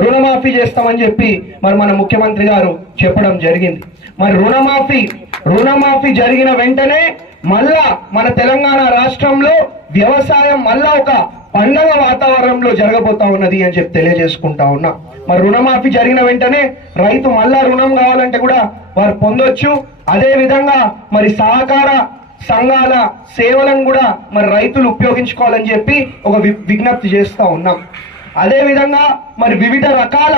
రుణమాఫీ చేస్తామని చెప్పి మరి మన ముఖ్యమంత్రి గారు చెప్పడం జరిగింది. మరి రుణమాఫీ జరిగిన వెంటనే మళ్ళా మన తెలంగాణ రాష్ట్రంలో వ్యవసాయం మళ్ళా ఒక పండగ వాతావరణంలో జరగబోతా ఉన్నది అని చెప్పి తెలియజేసుకుంటా ఉన్నా. మరి రుణమాఫీ జరిగిన వెంటనే రైతు మళ్ళా రుణం కావాలంటే కూడా వారు పొందొచ్చు. అదే విధంగా మరి సహకార సంఘాల సేవలను కూడా మరి రైతులు ఉపయోగించుకోవాలని చెప్పి ఒక విజ్ఞప్తి చేస్తా ఉన్నాం. అదే విధంగా మరి వివిధ రకాల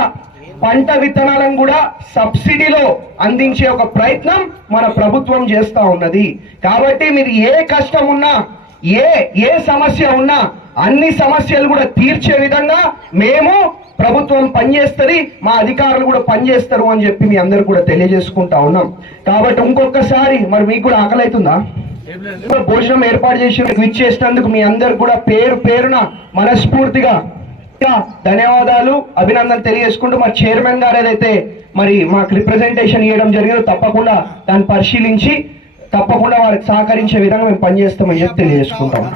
పంట విత్తనాలను కూడా సబ్సిడీలో అందించే ఒక ప్రయత్నం మన ప్రభుత్వం చేస్తా ఉన్నది. కాబట్టి మీరు ఏ కష్టం ఉన్నా ఏ సమస్య ఉన్నా అన్ని సమస్యలు కూడా తీర్చే విధంగా మేము ప్రభుత్వం పనిచేస్తుంది, మా అధికారులు కూడా పనిచేస్తారు అని చెప్పి మీ అందరు కూడా తెలియజేసుకుంటా ఉన్నాం. కాబట్టి ఇంకొకసారి మరి మీకు కూడా ఆకలి అవుతుందా? భోజనం ఏర్పాటు చేసి ఇచ్చేసినందుకు మీ అందరు కూడా పేరున మనస్ఫూర్తిగా ధన్యవాదాలు, అభినందనలు తెలియజేసుకుంటూ మా చైర్మన్ గారు ఏదైతే మరి మాకు రిప్రజెంటేషన్ ఇవ్వడం జరిగిందో తప్పకుండా దాన్ని పరిశీలించి తప్పకుండా వారికి సహకరించే విధంగా మేము పనిచేస్తామని చెప్పి తెలియజేసుకుంటాం.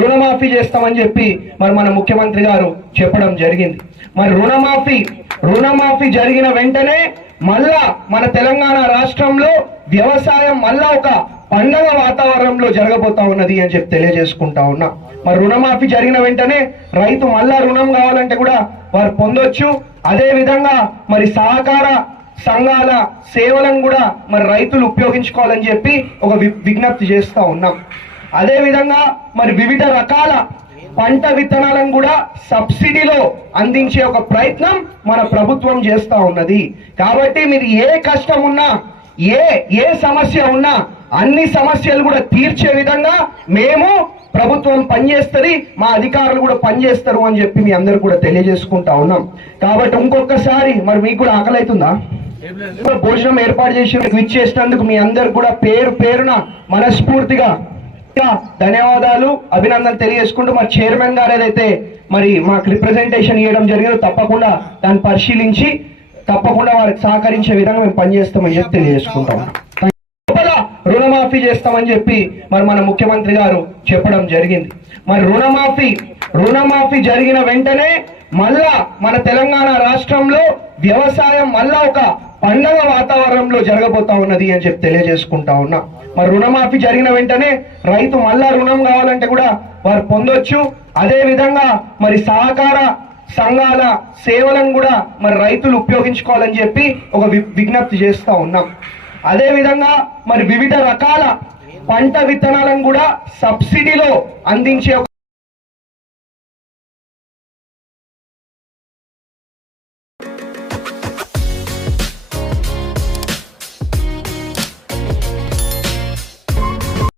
రుణమాఫీ చేస్తామని చెప్పి మరి మన ముఖ్యమంత్రి గారు చెప్పడం జరిగింది. మరి రుణమాఫీ జరిగిన వెంటనే మళ్ళా మన తెలంగాణ రాష్ట్రంలో వ్యవసాయం మళ్ళా ఒక పండగ వాతావరణంలో జరగబోతా ఉన్నది అని చెప్పి తెలియజేసుకుంటా ఉన్నా. మరి రుణమాఫీ జరిగిన వెంటనే రైతు మళ్ళా రుణం కావాలంటే కూడా వారు పొందొచ్చు. అదే విధంగా మరి సహకార సంఘాల సేవలను కూడా మరి రైతులు ఉపయోగించుకోవాలని చెప్పి ఒక విజ్ఞప్తి చేస్తా ఉన్నాం. అదే విధంగా మరి వివిధ రకాల పంట విత్తనాలను కూడా సబ్సిడీలో అందించే ఒక ప్రయత్నం మన ప్రభుత్వం చేస్తా ఉన్నది. కాబట్టి మీరు ఏ కష్టం ఉన్నా ఏ సమస్య ఉన్నా అన్ని సమస్యలు కూడా తీర్చే విధంగా మేము ప్రభుత్వం పనిచేస్తుంది, మా అధికారులు కూడా పనిచేస్తారు అని చెప్పి మీ అందరు కూడా తెలియజేసుకుంటా ఉన్నాం. కాబట్టి ఇంకొకసారి మరి మీకు కూడా ఆకలి అవుతుందా? భోజనం ఏర్పాటు చేసి ఇచ్చేసినందుకు మీ అందరు కూడా పేరున మనస్ఫూర్తిగా ధన్యవాదాలు, అభినందనలు తెలియజేసుకుంటూ మా చైర్మన్ గారు ఏదైతే మరి మాకు రిప్రజెంటేషన్ ఇవ్వడం జరిగిందో తప్పకుండా దాన్ని పరిశీలించి తప్పకుండా వారికి సహకరించే విధంగా మేము పనిచేస్తామని చెప్పి తెలియజేసుకుంటాం. రుణమాఫీ చేస్తామని చెప్పి మరి మన ముఖ్యమంత్రి గారు చెప్పడం జరిగింది. మరి రుణమాఫీ జరిగిన వెంటనే మళ్ళా మన తెలంగాణ రాష్ట్రంలో వ్యవసాయం మళ్ళా ఒక పండగ వాతావరణంలో జరగబోతా ఉన్నది అని చెప్పి తెలియజేసుకుంటా ఉన్నా. మరి రుణమాఫీ జరిగిన వెంటనే రైతు మళ్ళా రుణం కావాలంటే కూడా వారు పొందొచ్చు. అదే విధంగా మరి సహకార సంఘాల సేవలను కూడా మరి రైతులు ఉపయోగించుకోవాలని చెప్పి ఒక విజ్ఞప్తి చేస్తా ఉన్నాం. అదే విధంగా మరి వివిధ రకాల పంట విత్తనాలను కూడా సబ్సిడీలో అందించే